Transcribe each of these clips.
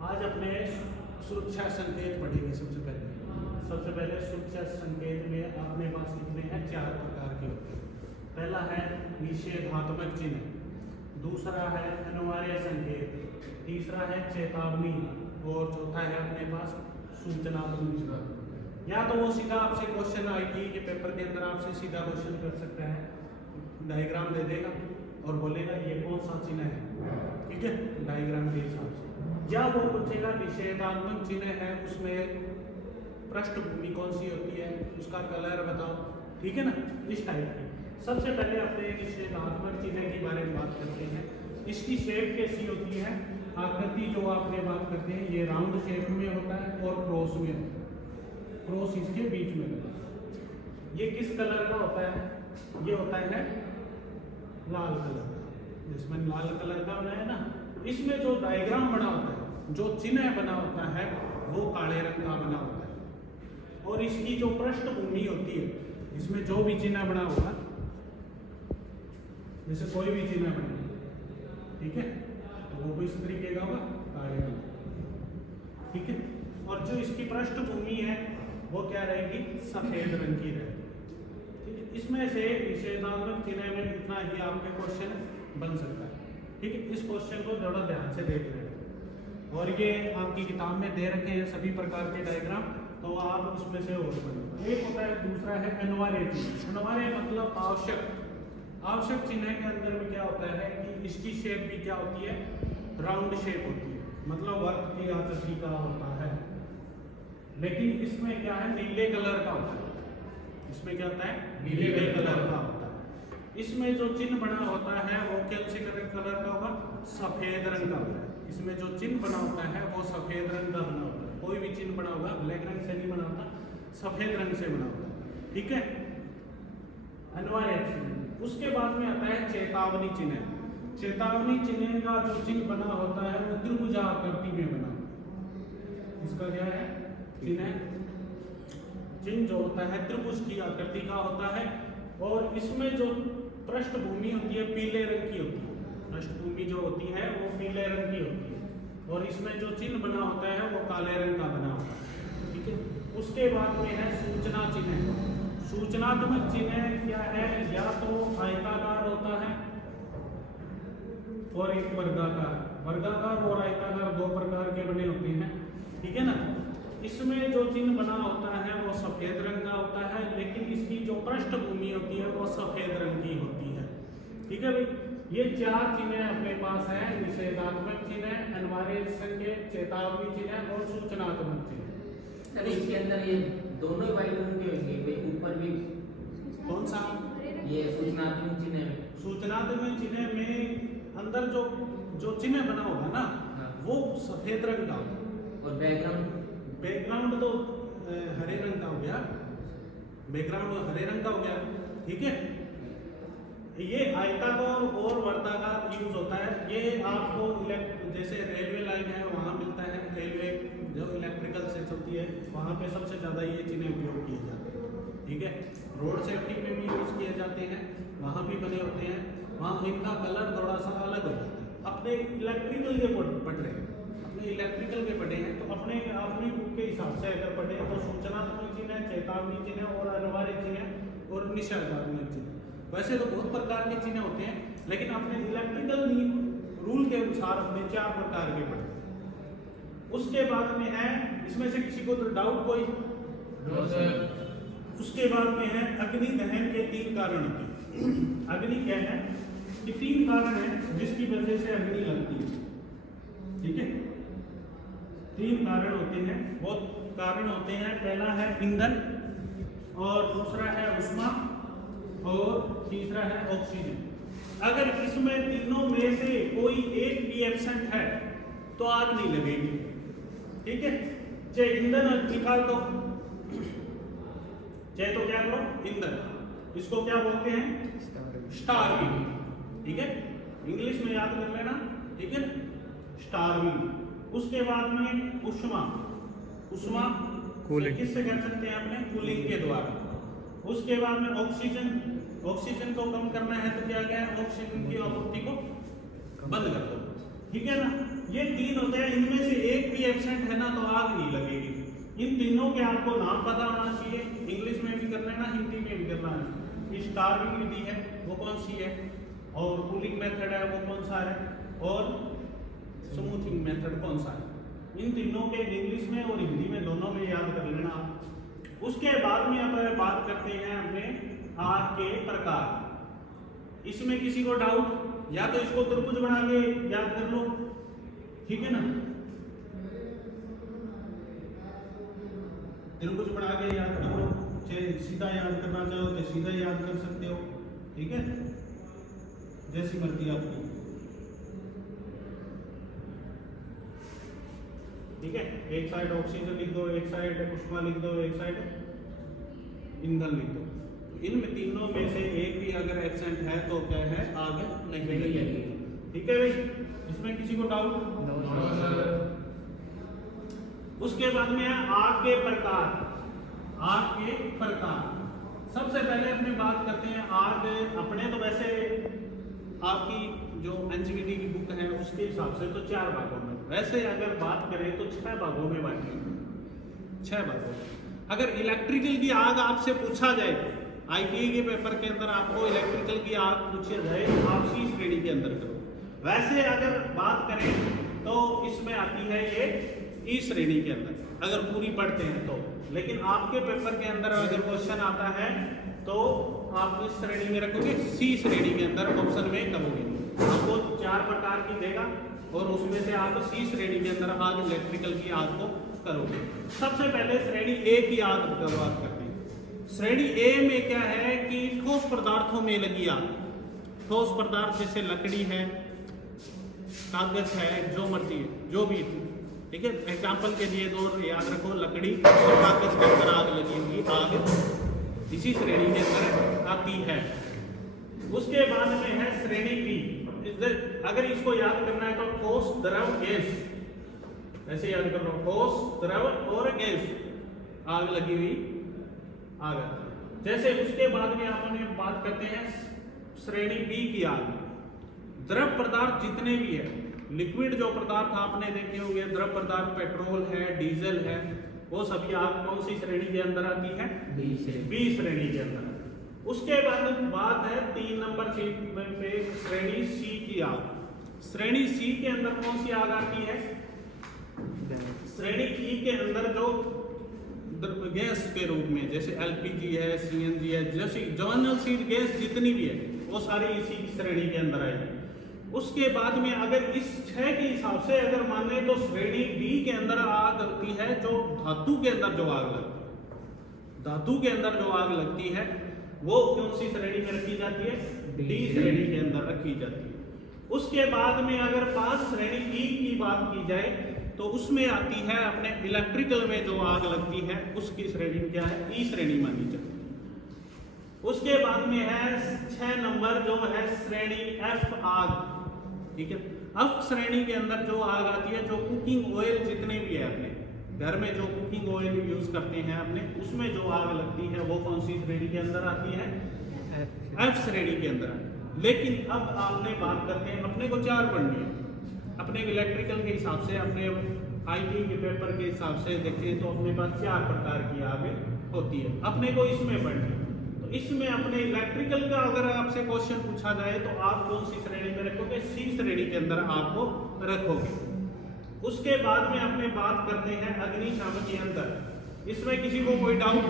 आज अपने सुरक्षा संकेत पढ़ेंगे। सबसे पहले सुरक्षा संकेत में अपने पास कितने हैं? 4 प्रकार के होते हैं। पहला है निषेधात्मक चिन्ह, दूसरा है अनिवार्य संकेत, तीसरा है चेतावनी और चौथा है अपने पास सूचनात्मक चिन्ह। या तो वो सीधा आपसे क्वेश्चन आईटी के पेपर के अंदर आपसे सीधा क्वेश्चन कर सकता है, डायग्राम दे देगा और बोलेगा ये कौन सा चिन्ह है, ठीक है, डायग्राम के हिसाब से। या वो पूछेगा निषेधात्मक चिन्ह है, उसमें पृष्ठभूमि कौन सी होती है, उसका कलर बताओ, ठीक है ना, इस टाइप की। सबसे पहले अपने निषेधात्मक चिन्ह के बारे में बात करते हैं। इसकी शेप कैसी होती है? आकृति जो आपने बात करते हैं ये राउंड शेप में होता है और क्रॉस में होता है, क्रॉस इसके बीच में होता है। ये किस कलर का होता है? ये होता है लाल कलर का। जिसमें लाल कलर का बनाया ना, इसमें जो डायग्राम बना होता है, जो चिन्ह बना होता है वो काले रंग का बना होता है। और इसकी जो पृष्ठभूमि होती है, इसमें जो भी चिन्ह बना होगा, जैसे कोई भी चिन्ह बना, ठीक है, तो वो इस तरीके का होगा, काले रंग, ठीक है। और जो इसकी पृष्ठभूमि है वो क्या रहेगी? सफेद रंग की रहेगी, ठीक है। इसमें से निषेधात्मक चिन्ह में इतना ही आपके क्वेश्चन बन सकता है, ठीक है। इस क्वेश्चन को थोड़ा ध्यान से देख लेना। और ये आपकी किताब में दे रखे हैं सभी प्रकार के डायग्राम, तो आप उसमें से और पढ़िए। एक होता है, दूसरा है अनिवार्य चिन्ह। अनिवार्य मतलब आवश्यक। आवश्यक चिन्ह के अंदर में क्या होता है कि इसकी शेप भी क्या होती है? राउंड शेप होती है, मतलब वर्ग की आकृति का होता है। लेकिन इसमें क्या है? नीले कलर का होता है। इसमें क्या होता है? नीले कलर का होता है। इसमें जो चिन्ह बना होता है वो कौन से कलर का होगा? सफेद रंग का होता है। इसमें जो चिन्ह बना होता है वो सफेद रंग का बना होता है। कोई भी चिन्ह बना होगा ब्लैक रंग से नहीं बना होता, सफेद रंग से बना होता है, ठीक है, अनिवार्य चिन्ह। उसके बाद में आता है चेतावनी चिन्ह। चेतावनी चिन्ह का जो चिन्ह बना होता है वो त्रिभुजाकृति में बना होता है। इसका क्या है? चिन्ह जो होता है त्रिभुज की आकृति का होता है। और इसमें जो पृष्ठभूमि होती है पीले रंग की होती है। पृष्ठभूमि जो होती है वो पीले रंग की होती है और इसमें जो चिन्ह बना होता है वो काले रंग का बना होता है, ठीक है। उसके बाद में है सूचना चिन्ह। सूचनात्मक चिन्ह क्या है? या तो आयताकार होता है और एक वर्गाकार। वर्गाकार और आयताकार 2 प्रकार के बने होते हैं, ठीक है ना। इसमें जो चिन्ह बना होता है वो सफेद रंग का होता है, लेकिन इसकी जो पृष्ठभूमि होती है वो सफेद रंग की होती है, ठीक है भाई। ये 4 चिन्ह अपने पास है, निषेधात्मक चिन्ह, अनिवार्य संकेत, चेतावनी चिन्ह और सूचनात्मक चिन्ह। सर इसके अंदर ये दोनों ही वाइट रंग के होंगे, ऊपर भी कौन सा? ये सूचनात्मक चिन्ह। सूचनात्मक चिन्ह में अंदर जो चिन्ह बना होगा ना, हाँ। वो सफेद रंग का होगा। और बैकग्राउंड तो हरे रंग का हो गया, बैकग्राउंड हरे रंग का हो गया, ठीक है। ये आयताकार और वर्गाकार यूज होता है। ये आपको जैसे रेलवे लाइन है वहाँ मिलता है, रेलवे जो इलेक्ट्रिकल से चलती है वहाँ पे सबसे ज़्यादा ये चिन्ह उपयोग किए जाते हैं, ठीक है। रोड सेफ्टी में भी यूज किए जाते हैं, वहाँ भी बने होते हैं। वहाँ इनका कलर थोड़ा सा अलग हो जाता है। अपने इलेक्ट्रिकल के पढ़ रहे हैं, अपने इलेक्ट्रिकल के पढ़े हैं, तो अपने बुक के हिसाब से अगर पढ़े तो सूचनात्मक चिन्ह, चेतावनी चिन्ह और अनिवार्य चिन्ह और निषेधात्मक चिन्ह। वैसे तो बहुत प्रकार के चिन्ह होते हैं, लेकिन अपने इलेक्ट्रिकल रूल के अनुसार अपने 4 प्रकार के पढ़े। उसके बाद में है, इसमें से किसी को तो डाउट कोई? उसके बाद में है अग्नि दहन के 3 कारण होते हैं। अग्नि क्या है कि 3 कारण है जिसकी वजह से अग्नि लगती है, ठीक है। 3 कारण होते हैं, बहुत कारण होते हैं। पहला है ईंधन और दूसरा है उष्मा और तीसरा है ऑक्सीजन। अगर इसमें तीनों में से कोई एक भी एब्सेंट है तो आग नहीं लगेगी, ठीक है। चाहे ईंधन निकाल दो, चाहे तो क्या करो ईंधन, इसको क्या बोलते हैं? स्टार्विंग, ठीक है, इंग्लिश में याद कर लेना, ठीक है, स्टार्विंग। उसके बाद में उष्मा किससे कर सकते हैं? अपने कूलिंग के द्वारा। उसके बाद में ऑक्सीजन को कम करना है तो क्या है? ऑक्सीजन की आपूर्ति को बंद कर दो, ठीक है ना। ये तीन होते हैं, इनमें से एक भी एब्सेंट है ना तो आग नहीं लगेगी। इन तीनों के आपको नाम पता होना चाहिए, इंग्लिश में भी कर लेना, हिंदी में भी करना है। स्टार्विंग विधि है वो कौन सी है, और कूलिंग मेथड है वो कौन सा है, और स्मूथिंग मेथड कौन सा है। इन तीनों के इंग्लिश में और हिंदी में दोनों में याद कर लेना आप। उसके बाद में अब बात करते हैं अपने आग के प्रकार। इसमें किसी को डाउट, या तो इसको त्रिभुज बना के याद कर लो, ठीक है ना, त्रिभुज बना के याद कर लो, चाहे सीधा याद करना चाहो तो सीधा याद कर सकते हो, ठीक है, जैसी मर्जी आपकी, ठीक है। एक साइड ऑक्सीजन लिख दो, एक साइड उष्मा लिख दो, एक साइड ईंधन लिख दो। इनमें तीनों में से एक भी अगर एब्सेंट है तो क्या है, आग नहीं लगेगी, ठीक है भाई। इसमें किसी को डाउट? उसके बाद में है आग के प्रकार। आग के प्रकार, सबसे पहले अपने बात करते हैं आग। अपने तो वैसे आपकी जो एनसीईआरटी की बुक है उसके हिसाब से तो 4 भागों में, वैसे अगर बात करें तो 6 भागों में बांटी, 6 भागों। अगर इलेक्ट्रिकल की आग आपसे पूछा जाए, आईटीआई के पेपर के अंदर आपको इलेक्ट्रिकल की आग पूछी जाए तो आप सी श्रेणी के अंदर करो। वैसे अगर बात करें तो इसमें आती है ये ई श्रेणी के अंदर, अगर पूरी पढ़ते हैं तो। लेकिन आपके पेपर के अंदर अगर क्वेश्चन आता है तो आप इस श्रेणी में रखोगे, सी श्रेणी के अंदर ऑप्शन में करोगे। आपको 4 प्रकार की देगा और उसमें से आप सी श्रेणी के अंदर आग, इलेक्ट्रिकल की आग को करोगे। सबसे पहले श्रेणी ए की आग की बात करते हैं। श्रेणी ए में क्या है कि ठोस पदार्थों में लगी आग। ठोस पदार्थ जैसे लकड़ी है, कागज है, जो मर्जी है, जो भी, ठीक है। एग्जाम्पल के लिए दो याद रखो, लकड़ी और कागज के अंदर आग लगी हुई, आग इसी श्रेणी के अंदर आती है। उसके बाद में है श्रेणी बी। अगर इसको याद करना है तो ठोस, द्रव, गैस, ऐसे याद कर लो, ठोस, द्रव और गैस, आग लगी हुई आग आती है। जैसे उसके बाद में आपने बात करते हैं श्रेणी बी की आग। द्रव पदार्थ जितने भी है, लिक्विड जो पदार्थ आपने देखे होंगे, द्रव पदार्थ पेट्रोल है, डीजल है, वो सभी आग कौन सी श्रेणी के अंदर आती है, बी श्रेणी के अंदर। उसके बाद बात है 3 नंबर पे श्रेणी सी की आग। श्रेणी सी के अंदर कौन सी आग आती है, श्रेणी सी के अंदर जो गैस के रूप में, जैसे एलपीजी है, सीएनजी है, जैसी ज्वलनशील गैस जितनी भी है वो सारी इसी श्रेणी के अंदर आएगी। उसके बाद में अगर इस 6 के हिसाब से अगर माने तो श्रेणी बी के अंदर आग लगती है जो धातु के अंदर जो आग लगती है। धातु के अंदर जो आग लगती है वो कौन सी श्रेणी में रखी जाती है, डी श्रेणी के अंदर रखी जाती है। उसके बाद में अगर 5 श्रेणी ई की बात की जाए तो उसमें आती है अपने इलेक्ट्रिकल में जो आग लगती है उसकी श्रेणी क्या है, ई श्रेणी मानी जाती है। उसके बाद में है 6 नंबर जो है श्रेणी एफ आग, ठीक है। एफ श्रेणी के अंदर जो आग आती है, जो कुकिंग ऑयल जितने भी है अपने घर में जो कुकिंग ऑयल यूज करते हैं अपने, उसमें जो आग लगती है वो कौन सी श्रेणी के अंदर आती है, एफ श्रेणी के अंदर। लेकिन अब आपने बात करते हैं, अपने को 4 पढ़नी है। अपने इलेक्ट्रिकल के हिसाब से, अपने आईटी के पेपर के हिसाब से देखें तो अपने पास 4 प्रकार की आग होती है, अपने को इसमें पढ़नी है। तो इसमें अपने इलेक्ट्रिकल का अगर आपसे क्वेश्चन पूछा जाए तो आप कौन सी श्रेणी में रखोगे, सी श्रेणी के अंदर आपको रखोगे। उसके बाद में अपने बात करते हैं अग्निशामक यंत्र। इसमें किसी को कोई डाउट?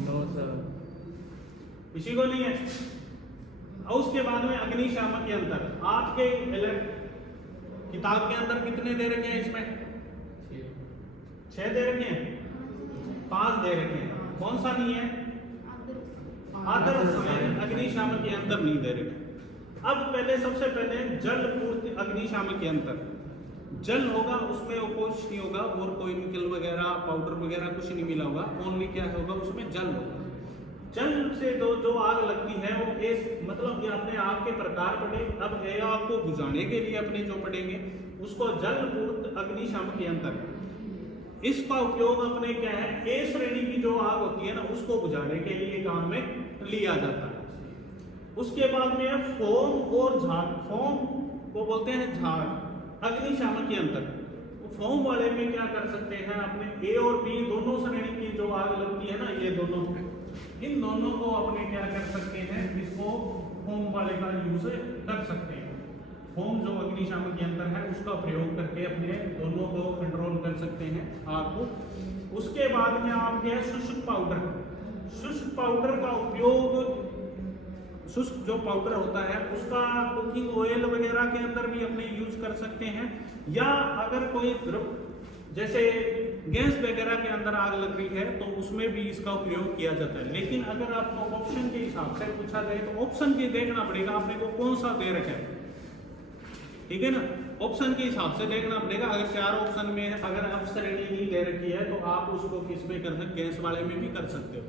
No sir. किसी को नहीं है? और उसके बाद में अग्निशामक यंत्र आपके किताब के अंदर कितने दे रखे हैं, इसमें 6 दे रखे हैं, 5 दे रखे हैं, कौन सा नहीं है, आदर्श में अग्निशामक यंत्र नहीं दे रखे। अब पहले सबसे पहले जल पूर्ति अग्निशामक यंत्र, जल होगा उसमें कुछ नहीं होगा और कोई केमिकल वगैरह पाउडर वगैरह कुछ नहीं मिला होगा, ओनली क्या होगा उसमें जल होगा। जल से जो आग लगती है वो मतलब ये अपने आग के प्रकार पढ़े। अब ये आग को बुझाने के लिए अपने जो पढ़ेंगे उसको जल पूर्त अग्निशामक यंत्र, इसका उपयोग अपने क्या है, ए श्रेणी की जो आग होती है ना उसको बुझाने के लिए काम में लिया जाता है। उसके बाद में है फोम और झाग। फोम को बोलते हैं झाग, अग्निशामक यंत्र। फोम वाले में क्या कर सकते हैं, अपने ए और बी दोनों श्रेणी की जो आग लगती है ना, ये दोनों, इन दोनों को अपने क्या कर सकते हैं, इसको फोम वाले का यूज कर सकते हैं। फोम जो अग्निशामक यंत्र है उसका प्रयोग करके अपने दोनों को कंट्रोल कर सकते हैं आग को। उसके बाद में आप गया शुष्क पाउडर। शुष्क पाउडर का उपयोग, शुष्क जो पाउडर होता है उसका कुकिंग ऑयल वगैरह के अंदर भी अपने यूज कर सकते हैं, या अगर कोई जैसे गैस वगैरह के अंदर आग लग रही है तो उसमें भी इसका उपयोग किया जाता है। लेकिन अगर आपको ऑप्शन के हिसाब से पूछा जाए तो ऑप्शन के देखना पड़ेगा आपने को कौन सा दे रखा है, ठीक है ना, ऑप्शन के हिसाब से देखना पड़ेगा। अगर 4 ऑप्शन में अगर आप श्रेणी नहीं दे रखी है तो आप उसको किस में कर सकते, गैस वाले में भी कर सकते हो,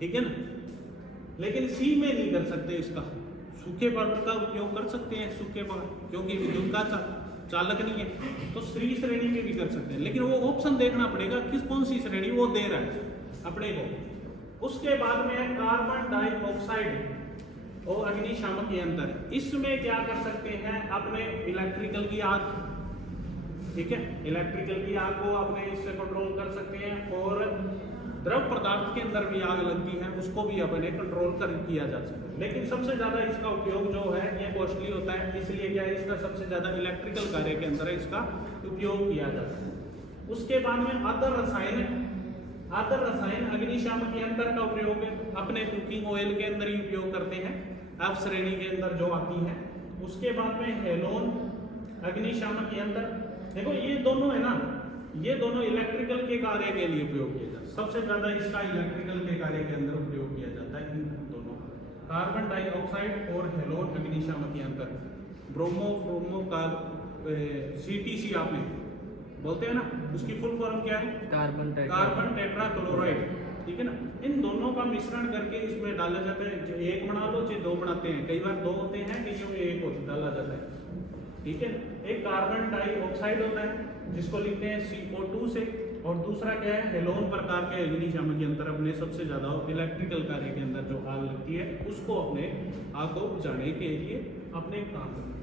ठीक है ना, लेकिन सी में नहीं कर सकते। इसका सूखे पाउडर का उपयोग कर सकते हैं, सूखे पाउडर क्योंकि विद्युत का चालक नहीं है, तो सी श्रेणी में भी कर सकते हैं, लेकिन वो ऑप्शन देखना पड़ेगा किस कौन सी श्रेणी वो दे रहा है अपने को। उसके बाद में है कार्बन डाइऑक्साइड और अग्निशामक यंत्र। इसमें क्या कर सकते हैं, अपने इलेक्ट्रिकल की आग, ठीक है, इलेक्ट्रिकल की आग को अपने इससे कंट्रोल कर सकते हैं, और द्रव पदार्थ के अंदर भी आग लगती है उसको भी अपने कंट्रोल कर किया जा सकता है। लेकिन सबसे ज्यादा इसका उपयोग जो है ये कॉस्टली होता है, इसलिए क्या है, इसका सबसे ज्यादा इलेक्ट्रिकल कार्य के अंदर इसका उपयोग किया जाता है। उसके बाद में अदर रसायन अग्निशामक यंत्र का उपयोग अपने कुकिंग ऑयल के अंदर ही उपयोग करते हैं, एफ श्रेणी के अंदर जो आती है। उसके बाद में हेलोन अग्निशामक यंत्र, देखो ये दोनों है ना, ये दोनों इलेक्ट्रिकल के कार्य के लिए उपयोग किया जाता है, सबसे ज्यादा इसका इलेक्ट्रिकल के कार्य के अंदर उपयोग किया जाता है इन दोनों, कार्बन डाइऑक्साइड और हेलोन अग्निशामक यंत्र। ब्रोमो का CTC आपने बोलते हैं ना, उसकी फुल फॉर्म क्या है, कार्बन टेट्राक्लोराइड, ठीक है ना। इन दोनों का मिश्रण करके इसमें डाला जाता है, एक बना लो चाहे 2 बनाते हैं, कई बार 2 होते हैं, कई बार 1 होता डाला जाता है, ठीक है। एक कार्बन डाइऑक्साइड होता है जिसको लिखते हैं CO2 से, और दूसरा क्या है, हेलोन प्रकार के अग्निशामक यंत्र अपने सबसे ज्यादा इलेक्ट्रिकल कार्य के अंदर जो आग लगती है उसको अपने आग को बुझाने के लिए अपने काम करते हैं।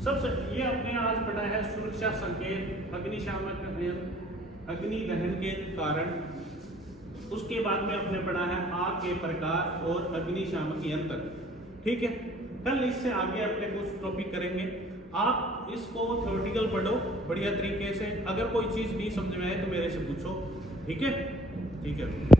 सबसे ये अपने आज पढ़ा है सुरक्षा संकेत, अग्निशामक अग्नि दहन के कारण। उसके बाद में अपने पढ़ा है आग के प्रकार और अग्निशामक यंत्र, ठीक है। कल इससे आगे अपने कुछ टॉपिक करेंगे। आप इसको थ्योरेटिकल पढ़ो बढ़िया तरीके से, अगर कोई चीज नहीं समझ में आए तो मेरे से पूछो, ठीक है, ठीक है।